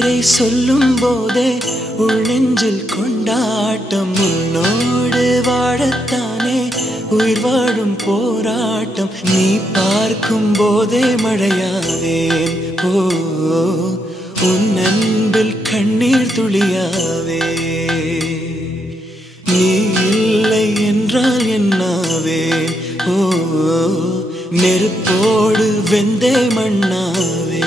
பேரை சொல்லும் போதே உள்ளெஞ்சில் கொண்டாட்டம் உன்னோடு வாழத்தானே உயிர் வாழும் போராட்டம் நீ பார்க்கும் போதே மழையாவேன் ஓ உன் அன்பில் கண்ணீர் துளியாவே நீ இல்லை என்றால் என்னாவேன் ஓ நெருப்போடு வெந்தே மண்ணாவே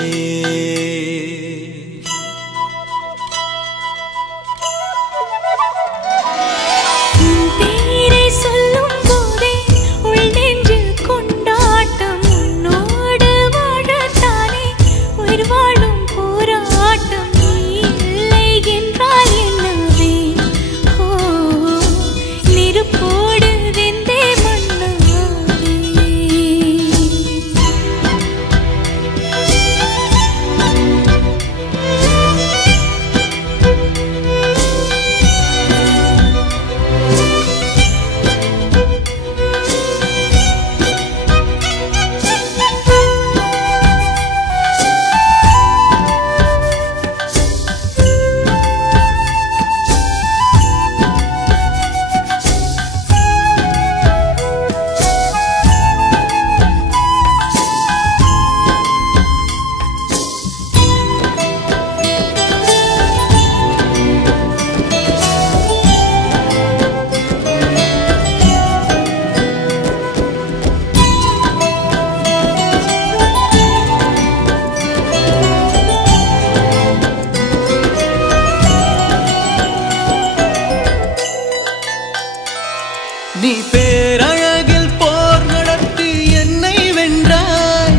நீ பேரழகில் போர் நடத்தி என்னை வென்றாய்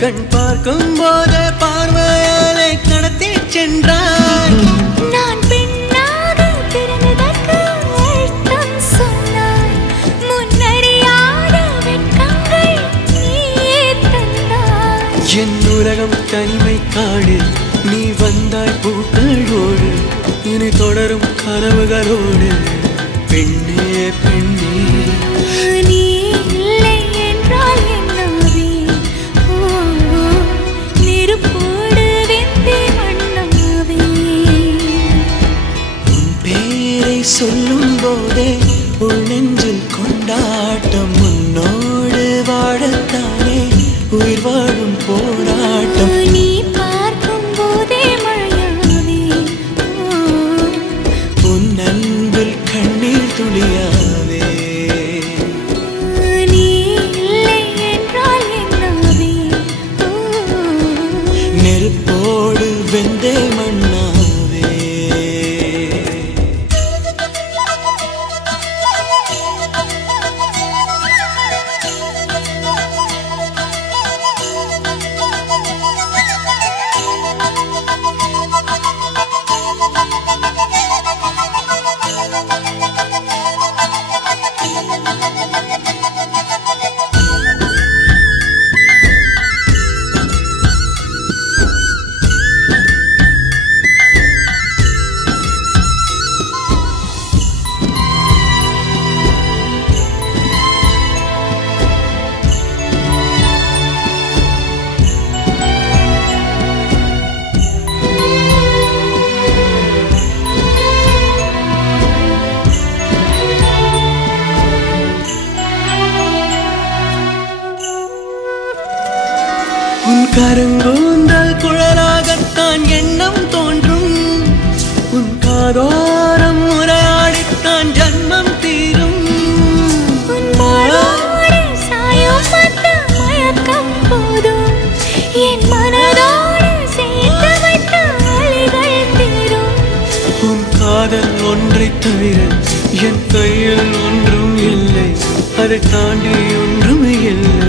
கண் பார்க்கும் போதே பார்வையாலே கடத்தி சென்றாய் நான் பெண்ணாக பிறந்ததற்கு அர்த்தம் சொன்னாய் முன்னறியாத வெட்கங்கள் நீயே தந்தாய் என் உலகம் தனிமை காடு நீ வந்தாய் பூக்களோடு இனி தொடரும் கனவுகளோடு பெண்ணே பெண்ணே நீ இல்லை என்றால் என்னாவே நெருப்போடு வெந்தே மண்ணாவே உன் பேரை சொல்லும் போதே உள் நெஞ்சில் கொண்டாட்டம் உன்னோடு வாழத்தானே உயிர் வாழும் போராட்டம் நீ பார்க்கும் போதே மழையாவே உன் அன்பில் கண்ணீர் துளியாவே நீ இல்லை என்றால் என்னாவே நெருப்போடு வெந்தே மண்ணாவே உன் கருங்கூந்தல் குழலாகத்தான் எண்ணம் தோன்றும் உன் காதோரம் உரையாடித்தான் ஜன்மம் தீரும் உன் மாளோடு சாயம் பார்த்த மயக்கம் போதும் என் மனதோடு சேர்த்து வைத்த அலைகள் தீரும் உன் காதல் ஒன்றைத் தவிர என் கையில் ஒன்றும் இல்லை அதை தாண்டி ஒன்றும் இல்லை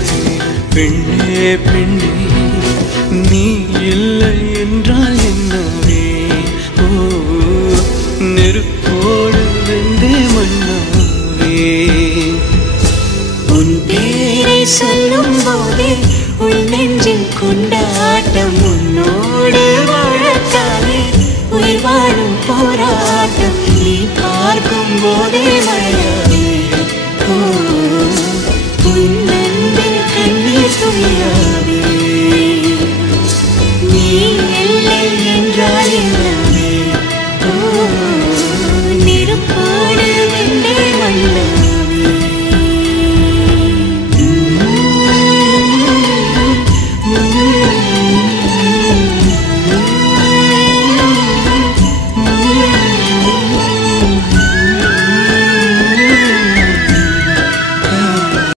பெண்ணே பெண்ணே நீ இல்லை என்றால் என்னவே ஓ நெருப்போடு வெந்தே மண்ணாவே உன் பேரை சொல்லும் போதே உள் நெஞ்சில் கொண்டாட